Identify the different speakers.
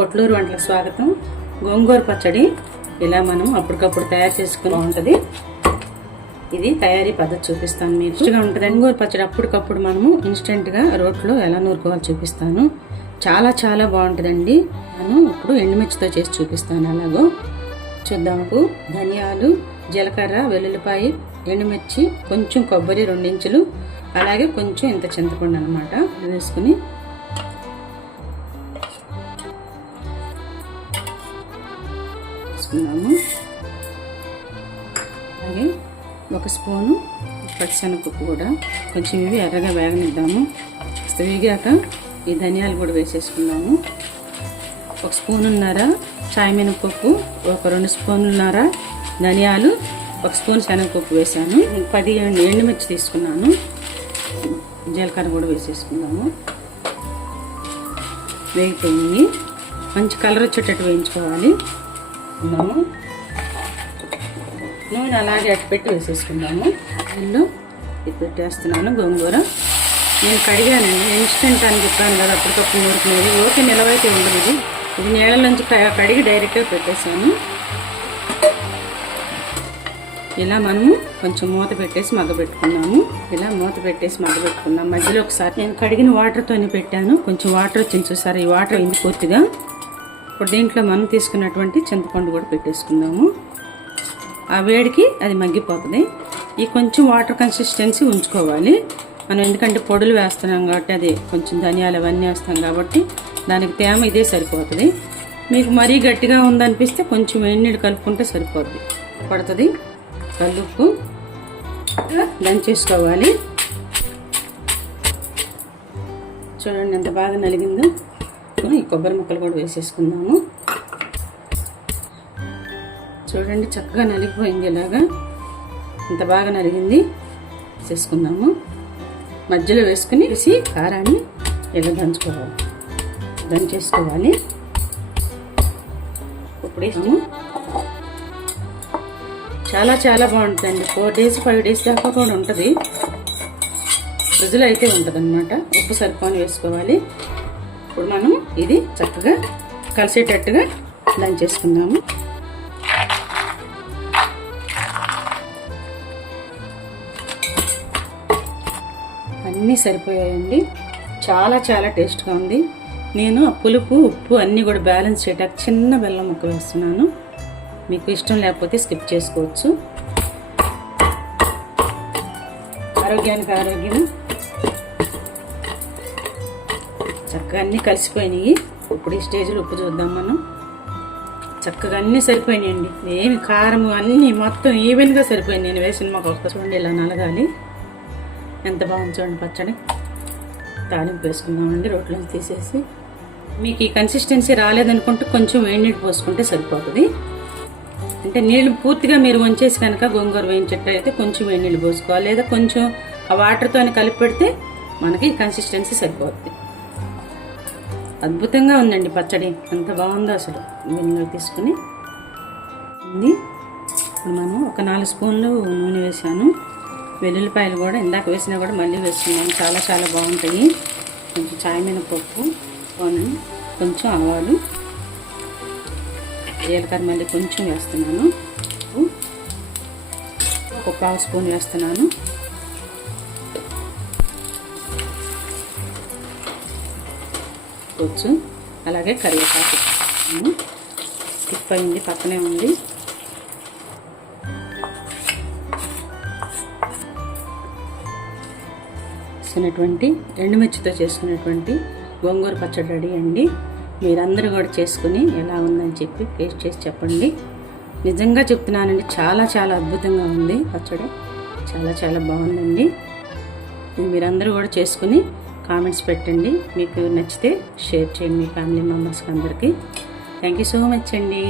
Speaker 1: పొట్లూరు వంటలకు స్వాగతం. గోంగూర పచ్చడి ఇలా మనం అప్పటికప్పుడు తయారు చేసుకుని ఉంటుంది ఇది తయారీ పద్ధతి చూపిస్తాను మీకు. రుచిగా ఉంటుంది. గోంగూర పచ్చడి అప్పటికప్పుడు మనము ఇన్స్టెంట్గా రోట్లో ఎలా నూరుకోవాలో చూపిస్తాను. చాలా చాలా బాగుంటుందండి. నేను ఇప్పుడు ఎండుమిర్చితో చేసి చూపిస్తాను అలాగో. చూద్దాము ధనియాలు జీలకర్ర వెల్లుల్లిపాయ ఎండుమిర్చి కొంచెం కొబ్బరి రెండించులు అలాగే కొంచెం ఇంత చింతపండు అనమాట వేసుకుని వేసుకున్నాము అలాగే ఒక స్పూను పచ్చిశనగపప్పు కూడా కొంచెం ఇవి ఎర్రగా వేగనిద్దాము. కాస్త వేగాక ఈ ధనియాలు కూడా వేసేసుకున్నాము ఒక స్పూనున్నర చాయ్ మినపప్పు ఒక రెండు స్పూన్లున్నర ధనియాలు ఒక స్పూన్ శనగపప్పు వేసాను. పది ఎండుమిర్చి తీసుకున్నాను. జీలకర్ర కూడా వేసేసుకున్నాము వేగిపోయింది. మంచి కలర్ వచ్చేటట్టు వేయించుకోవాలి. ఉన్నాము నూనె అలాగే అట్టు పెట్టి వేసేసుకుందాము. ఇందులో ఇది పెట్టేస్తున్నాను గోంగూర. నేను కడిగానండి ఇన్స్టెంట్ అని చెప్పాను కదా అప్పటికప్పుడు నూరుకునేది ఓకే నిలవైతే ఉండదు ఇది. ఇది నీళ్ళ నుంచి క- కడిగి డైరెక్ట్గా పెట్టేశాను. ఇలా మనము కొంచెం మూత పెట్టేసి మగ్గ పెట్టుకున్నాము. ఇలా మూత పెట్టేసి మగ్గ పెట్టుకున్నాం. మధ్యలో ఒకసారి నేను కడిగిన వాటర్తోనే పెట్టాను. కొంచెం వాటర్ వచ్చింది చూసారు? ఈ వాటర్ అయింది పూర్తిగా. ఇప్పుడు దీంట్లో మనం తీసుకున్నటువంటి చింతపండు కూడా పెట్టేసుకుందాము. ఆ వేడికి అది మగ్గిపోతుంది. ఈ కొంచెం వాటర్ కన్సిస్టెన్సీ ఉంచుకోవాలి. మనం ఎందుకంటే పొడులు వేస్తున్నాం కాబట్టి అది కొంచెం ధనియాలు అవన్నీ వేస్తాం కాబట్టి దానికి తేమ ఇదే సరిపోతుంది. మీకు మరీ గట్టిగా ఉందనిపిస్తే కొంచెం వేడి కలుపుకుంటే సరిపోద్ది. పడుతుంది. కలుపు. దంచేసుకోవాలి. చూడండి ఎంత బాగా నలిగిందో. ఈ కొబ్బరి ముక్కలు కూడా వేసేసుకుందాము. చూడండి చక్కగా నలిగిపోయింది ఇలాగా. ఇంత బాగా నలిగింది. వేసేసుకుందాము. మధ్యలో వేసుకుని వేసి కారాన్ని ఇలా దంచుకోవాలి? దంచేసుకోవాలి. ఇప్పుడు వేసాము చాలా చాలా బాగుంటుందండి. ఫోర్ డేస్ ఫైవ్ డేస్ దాకా కూడా ఉంటుంది. ఫ్రిడ్జ్లో అయితే ఉంటుంది అనమాట ఉప్పు సరిపోని వేసుకోవాలి. ఇప్పుడు మనం ఇది చక్కగా కలిసేటట్టుగా దంచేసుకుందాము అన్నీ సరిపోయాయండి. చాలా చాలా టేస్ట్గా ఉంది. నేను పులుపు ఉప్పు అన్నీ కూడా బ్యాలెన్స్ చేయటానికి చిన్న బెల్లం ముక్క వేస్తున్నాను. మీకు ఇష్టం లేకపోతే స్కిప్ చేసుకోవచ్చు. ఆరోగ్యానికి ఆరోగ్యం చక్కగా అన్నీ కలిసిపోయినాయి. ఇప్పుడు ఈ స్టేజ్లో ఉప్పు చూద్దాం మనం. చక్కగా అన్నీ సరిపోయినాయండి. ఏమి కారం అన్నీ మొత్తం ఈవెన్గా సరిపోయింది నేను వేసిన మాకు ఒక చూడండి ఇలా నలగాలి. ఎంత బాగుంది చూడండి పచ్చడి. తాలింపు వేసుకుందామండి రోట్లో తీసేసి. మీకు ఈ కన్సిస్టెన్సీ రాలేదనుకుంటే కొంచెం వేడి నీళ్ళు పోసుకుంటే సరిపోతుంది. అంటే నీళ్ళు పూర్తిగా మీరు వంచేసి కనుక గోంగూర వేయించేటైతే కొంచెం వేడి నీళ్ళు పోసుకోవాలి. లేదా కొంచెం ఆ వాటర్తో కలిపి పెడితే మనకి ఈ కన్సిస్టెన్సీ సరిపోతుంది అద్భుతంగా ఉందండి పచ్చడి. అంత బాగుందో అసలు. గిన్నెలో తీసుకుని ఉంది. ఇప్పుడు మనం ఒక నాలుగు స్పూన్లు నూనె వేసాను వెల్లుల్లిపాయలు కూడా ఇందాక వేసినా కూడా మళ్ళీ వేసుకున్నాను చాలా చాలా బాగుంటాయి. కొంచెం చాయ్ మినపప్పు పోను కొంచెం ఆవాలు జీలకర్ర మళ్ళీ కొంచెం వేస్తున్నాను. ఒక పావు స్పూన్ వేస్తున్నాను. కొంచెం అలాగే కరివేపాకు. స్కిప్ అయింది పక్కనే ఉంది. చేసుకున్నటువంటి ఎండుమిర్చితో చేసుకున్నటువంటి గోంగూర పచ్చడి రెడీ అండి. మీరందరూ కూడా చేసుకుని ఎలా ఉందని చెప్పి టేస్ట్ చేసి చెప్పండి. నిజంగా చెప్తున్నానండి చాలా చాలా అద్భుతంగా ఉంది పచ్చడి. చాలా చాలా బాగుందండి. మీరందరూ కూడా చేసుకుని కామెంట్స్ పెట్టండి. మీకు నచ్చితే షేర్ చేయండి మీ ఫ్యామిలీ మెంబర్స్కి అందరికీ. థ్యాంక్ యూ సో మచ్ అండి.